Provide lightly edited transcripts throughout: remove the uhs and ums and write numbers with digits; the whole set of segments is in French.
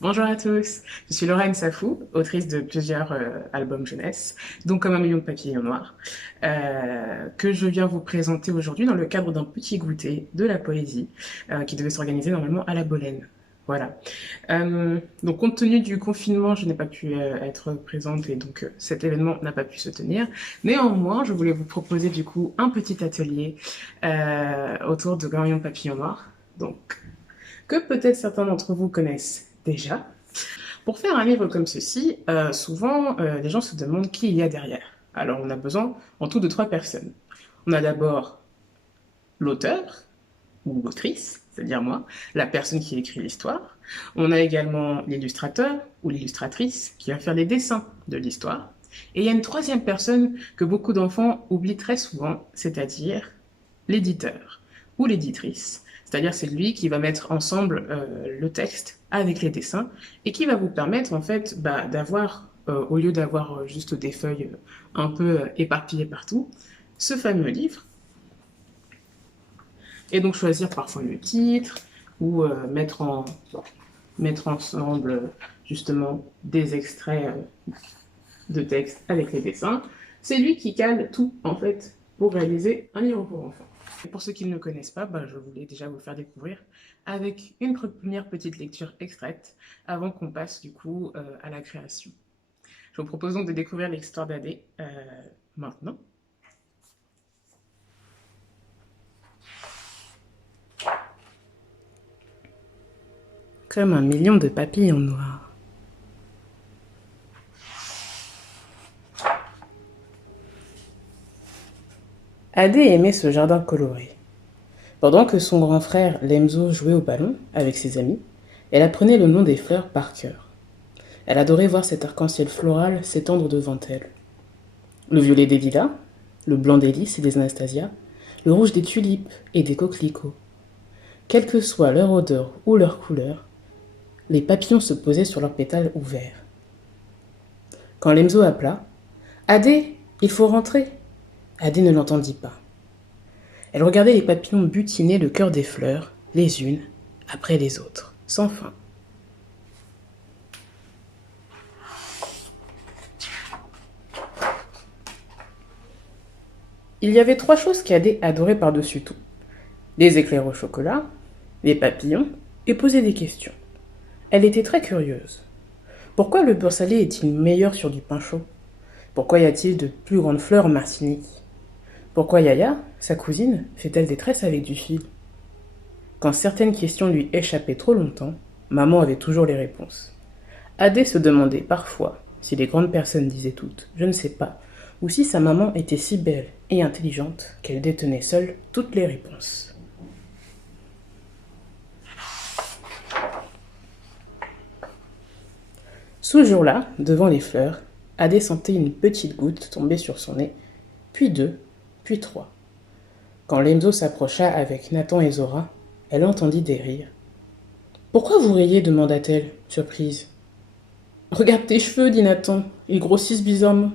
Bonjour à tous, je suis Laurent Safou, autrice de plusieurs albums jeunesse, dont Comme un million de papillons noirs, que je viens vous présenter aujourd'hui dans le cadre d'un petit goûter de la poésie qui devait s'organiser normalement à la Bolène. Voilà. Donc, compte tenu du confinement, je n'ai pas pu être présente et donc cet événement n'a pas pu se tenir. Néanmoins, je voulais vous proposer du coup un petit atelier autour de Comme un million de papillons noirs. Donc, que peut-être certains d'entre vous connaissent déjà. Pour faire un livre comme ceci, souvent les gens se demandent qui il y a derrière. Alors on a besoin en tout de trois personnes. On a d'abord l'auteur ou l'autrice, c'est-à-dire moi, la personne qui écrit l'histoire. On a également l'illustrateur ou l'illustratrice qui va faire les dessins de l'histoire. Et il y a une troisième personne que beaucoup d'enfants oublient très souvent, c'est-à-dire l'éditeur ou l'éditrice. C'est-à-dire c'est lui qui va mettre ensemble le texte avec les dessins et qui va vous permettre en fait d'avoir, au lieu d'avoir juste des feuilles un peu éparpillées partout, ce fameux livre. Et donc choisir parfois le titre ou mettre ensemble justement des extraits de texte avec les dessins. C'est lui qui cale tout en fait pour réaliser un livre pour enfants. Et pour ceux qui ne le connaissent pas, je voulais déjà vous faire découvrir avec une première petite lecture extraite avant qu'on passe du coup à la création. Je vous propose donc de découvrir l'histoire d'Adé maintenant. Comme un million de papillons noirs. Adé aimait ce jardin coloré. Pendant que son grand frère Lemzo jouait au ballon avec ses amis, elle apprenait le nom des fleurs par cœur. Elle adorait voir cet arc-en-ciel floral s'étendre devant elle. Le violet des lilas, le blanc des lys et des anastasias, le rouge des tulipes et des coquelicots. Quelle que soit leur odeur ou leur couleur, les papillons se posaient sur leurs pétales ouverts. Quand Lemzo appela « Adé, il faut rentrer !» Adé ne l'entendit pas. Elle regardait les papillons butiner le cœur des fleurs, les unes après les autres, sans fin. Il y avait trois choses qu'Adé adorait par-dessus tout. Les éclairs au chocolat, les papillons et poser des questions. Elle était très curieuse. Pourquoi le beurre salé est-il meilleur sur du pain chaud? Pourquoi y a-t-il de plus grandes fleurs en Martinique? Pourquoi Yaya, sa cousine, fait-elle des tresses avec du fil? Quand certaines questions lui échappaient trop longtemps, maman avait toujours les réponses. Adé se demandait parfois si les grandes personnes disaient toutes « je ne sais pas » ou si sa maman était si belle et intelligente qu'elle détenait seule toutes les réponses. Ce jour-là, devant les fleurs, Adé sentait une petite goutte tomber sur son nez, puis deux, puis trois. Quand Lemzo s'approcha avec Nathan et Zora, elle entendit des rires. « Pourquoi vous riez ?» demanda-t-elle, surprise. « Regarde tes cheveux, dit Nathan, ils grossissent bizarrement. »«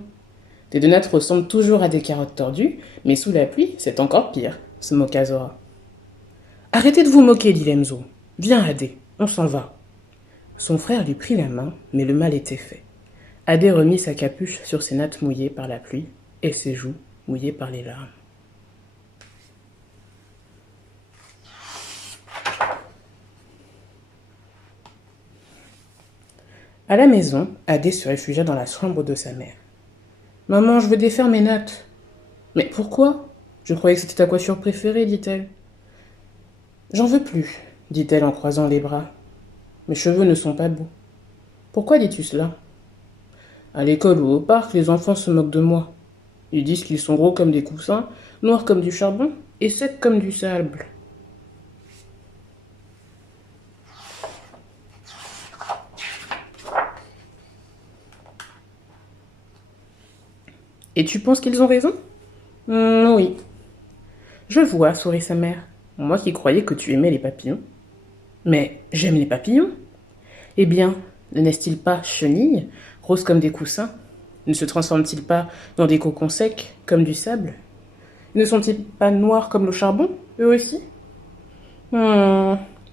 Tes deux nattes ressemblent toujours à des carottes tordues, mais sous la pluie, c'est encore pire, » se moqua Zora. « Arrêtez de vous moquer, dit Lemzo. Viens, Adé, on s'en va. » Son frère lui prit la main, mais le mal était fait. Adé remit sa capuche sur ses nattes mouillées par la pluie et ses joues mouillées par les larmes. À la maison, Adé se réfugia dans la chambre de sa mère. « Maman, je veux défaire mes nattes. »« Mais pourquoi? Je croyais que c'était ta coiffure préférée, dit-elle. »« J'en veux plus, dit-elle en croisant les bras. Mes cheveux ne sont pas beaux. Pourquoi dis-tu cela? À l'école ou au parc, les enfants se moquent de moi. Ils disent qu'ils sont gros comme des coussins, noirs comme du charbon et secs comme du sable. Et tu penses qu'ils ont raison? Oui. Je vois, sourit sa mère. Moi qui croyais que tu aimais les papillons. Mais j'aime les papillons. Eh bien, ne naissent-ils pas chenilles, roses comme des coussins? Ne se transforment-ils pas dans des cocons secs comme du sable? Ne sont-ils pas noirs comme le charbon, eux aussi?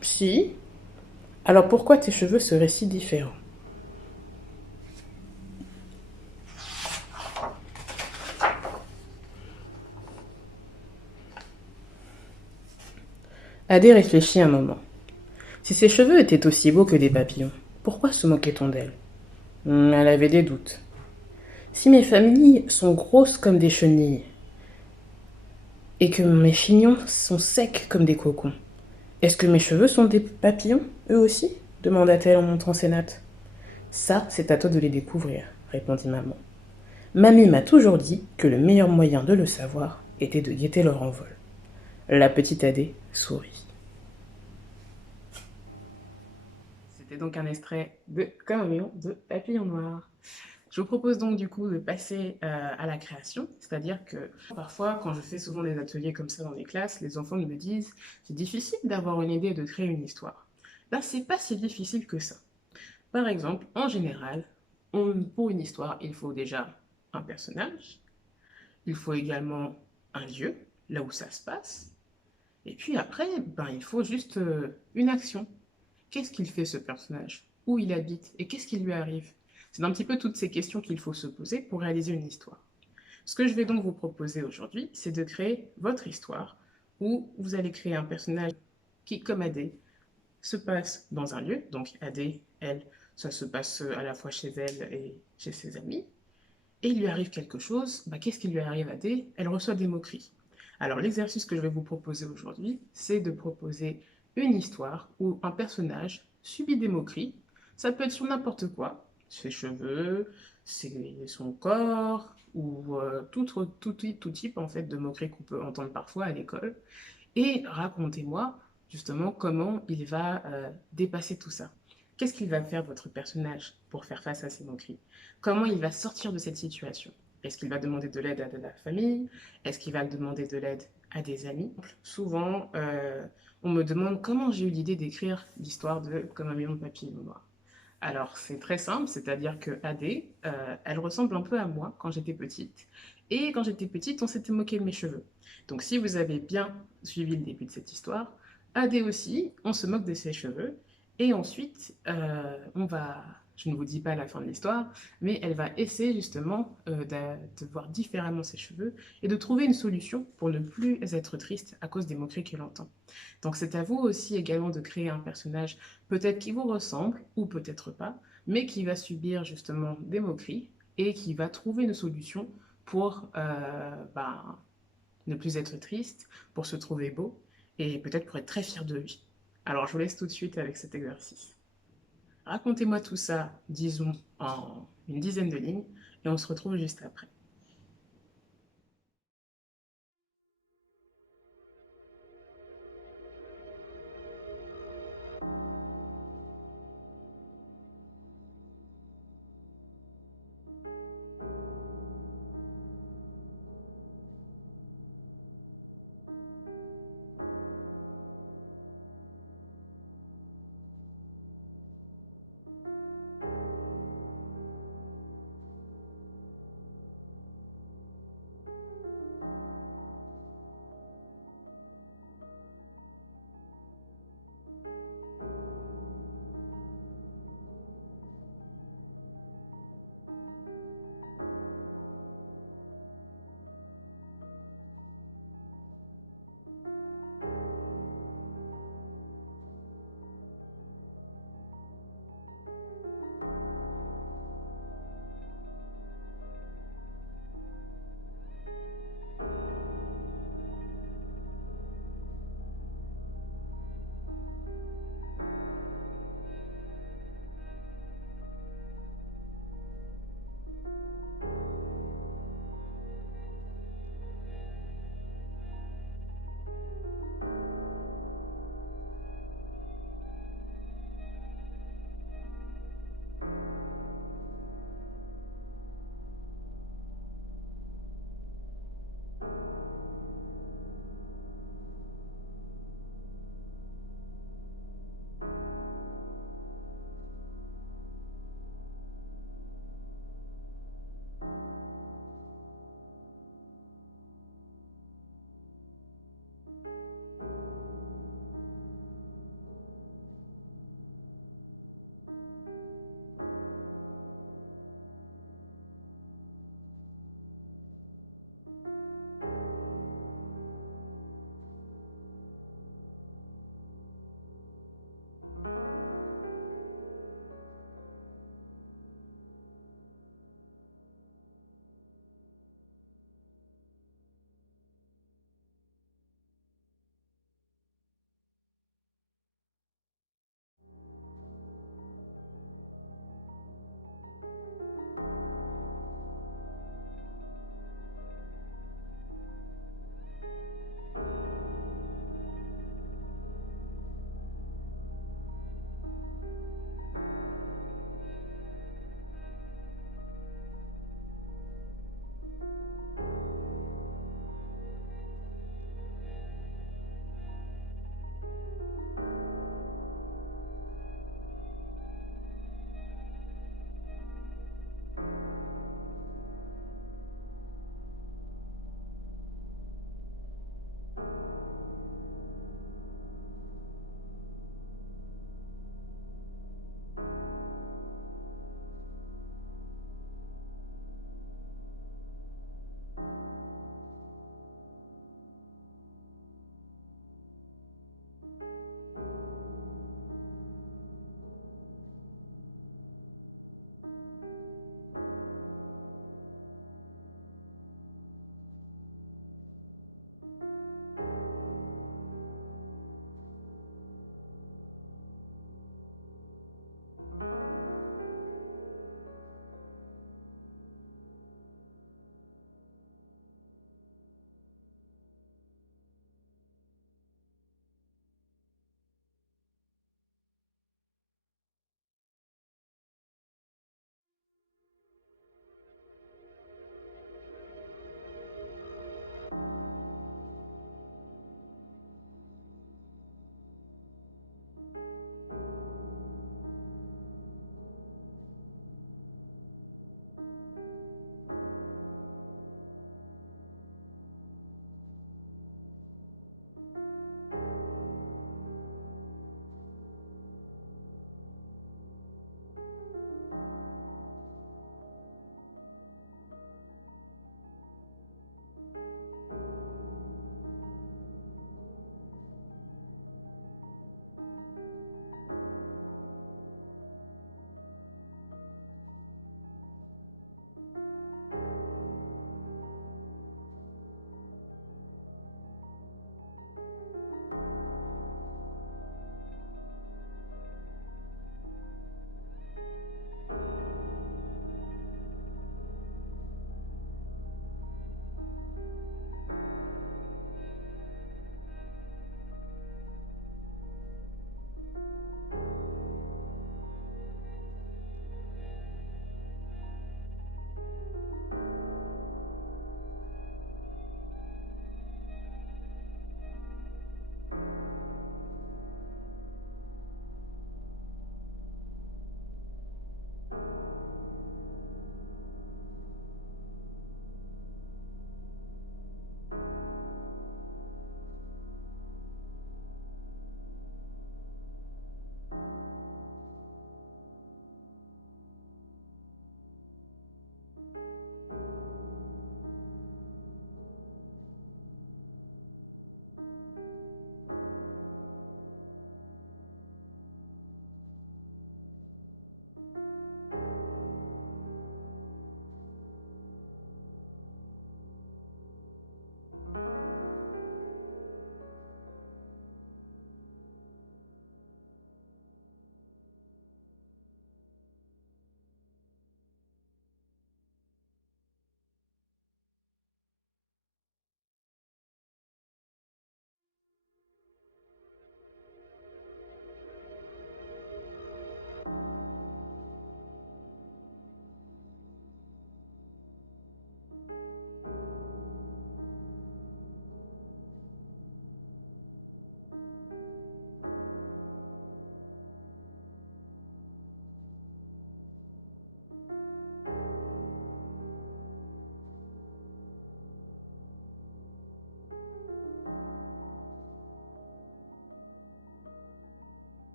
Si. Alors pourquoi tes cheveux seraient si différents? Adé réfléchit un moment. Si ses cheveux étaient aussi beaux que des papillons, pourquoi se moquait-on d'elle? Elle avait des doutes. Si mes familles sont grosses comme des chenilles et que mes chignons sont secs comme des cocons, est-ce que mes cheveux sont des papillons, eux aussi? Demanda-t-elle en montrant ses nattes. Ça, c'est à toi de les découvrir, répondit maman. Mamie m'a toujours dit que le meilleur moyen de le savoir était de guetter leur envol. La petite Adé sourit. C'était donc un extrait de Comme un million de papillons noirs. Je vous propose donc du coup de passer à la création, c'est-à-dire que parfois quand je fais souvent des ateliers comme ça dans les classes, les enfants me disent c'est difficile d'avoir une idée et de créer une histoire. Là, c'est pas si difficile que ça. Par exemple, en général, pour une histoire, il faut déjà un personnage, il faut également un lieu, là où ça se passe, et puis après, il faut juste une action. Qu'est-ce qu'il fait ce personnage? Où il habite? Et qu'est-ce qui lui arrive? C'est un petit peu toutes ces questions qu'il faut se poser pour réaliser une histoire. Ce que je vais donc vous proposer aujourd'hui, c'est de créer votre histoire où vous allez créer un personnage qui, comme Adé, se passe dans un lieu. Donc Adé, elle, ça se passe à la fois chez elle et chez ses amis. Et il lui arrive quelque chose. Qu'est-ce qui lui arrive à Adé? Elle reçoit des moqueries. Alors l'exercice que je vais vous proposer aujourd'hui, c'est de proposer une histoire où un personnage subit des moqueries. Ça peut être sur n'importe quoi, ses cheveux, son corps, ou tout type en fait de moqueries qu'on peut entendre parfois à l'école. Et racontez-moi justement comment il va dépasser tout ça. Qu'est-ce qu'il va faire votre personnage pour faire face à ces moqueries? Comment il va sortir de cette situation? Est-ce qu'il va demander de l'aide à de la famille? Est-ce qu'il va demander de l'aide à des amis? Souvent, on me demande comment j'ai eu l'idée d'écrire l'histoire de Comme un million de papillons noirs. Alors, c'est très simple, c'est-à-dire que Adé, elle ressemble un peu à moi quand j'étais petite. Et quand j'étais petite, on s'était moqué de mes cheveux. Donc, si vous avez bien suivi le début de cette histoire, Adé aussi, on se moque de ses cheveux. Et ensuite, je ne vous dis pas la fin de l'histoire, mais elle va essayer justement de voir différemment ses cheveux et de trouver une solution pour ne plus être triste à cause des moqueries qu'elle entend. Donc, c'est à vous aussi également de créer un personnage peut-être qui vous ressemble ou peut-être pas, mais qui va subir justement des moqueries et qui va trouver une solution pour ne plus être triste, pour se trouver beau et peut-être pour être très fier de lui. Alors je vous laisse tout de suite avec cet exercice. Racontez-moi tout ça, disons, en une dizaine de lignes et on se retrouve juste après.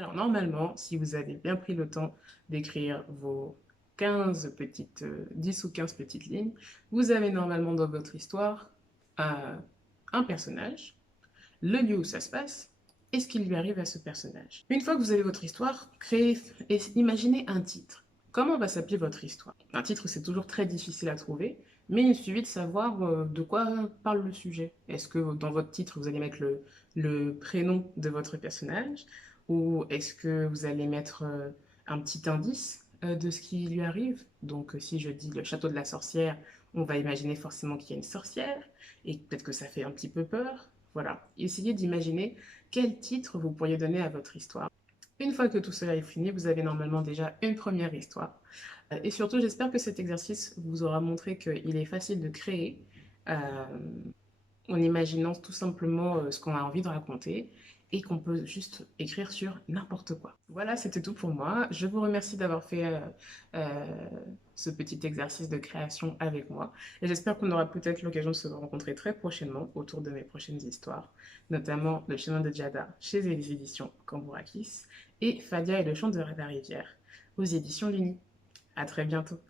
Alors normalement, si vous avez bien pris le temps d'écrire vos 15 petites, 10 ou 15 petites lignes, vous avez normalement dans votre histoire un personnage, le lieu où ça se passe et ce qui lui arrive à ce personnage. Une fois que vous avez votre histoire, créez et imaginez un titre. Comment va s'appeler votre histoire? Un titre, c'est toujours très difficile à trouver, mais il suffit de savoir de quoi parle le sujet. Est-ce que dans votre titre, vous allez mettre le prénom de votre personnage ou est-ce que vous allez mettre un petit indice de ce qui lui arrive? Donc, si je dis le château de la sorcière, on va imaginer forcément qu'il y a une sorcière et peut-être que ça fait un petit peu peur. Voilà, essayez d'imaginer quel titre vous pourriez donner à votre histoire. Une fois que tout cela est fini, vous avez normalement déjà une première histoire. Et surtout, j'espère que cet exercice vous aura montré qu'il est facile de créer euh, en imaginant tout simplement ce qu'on a envie de raconter et qu'on peut juste écrire sur n'importe quoi. Voilà, c'était tout pour moi. Je vous remercie d'avoir fait ce petit exercice de création avec moi. Et j'espère qu'on aura peut-être l'occasion de se rencontrer très prochainement autour de mes prochaines histoires, notamment Le chemin de Djada chez les éditions Cambourakis et Fadia et le chant de la rivière aux éditions Luni. À très bientôt.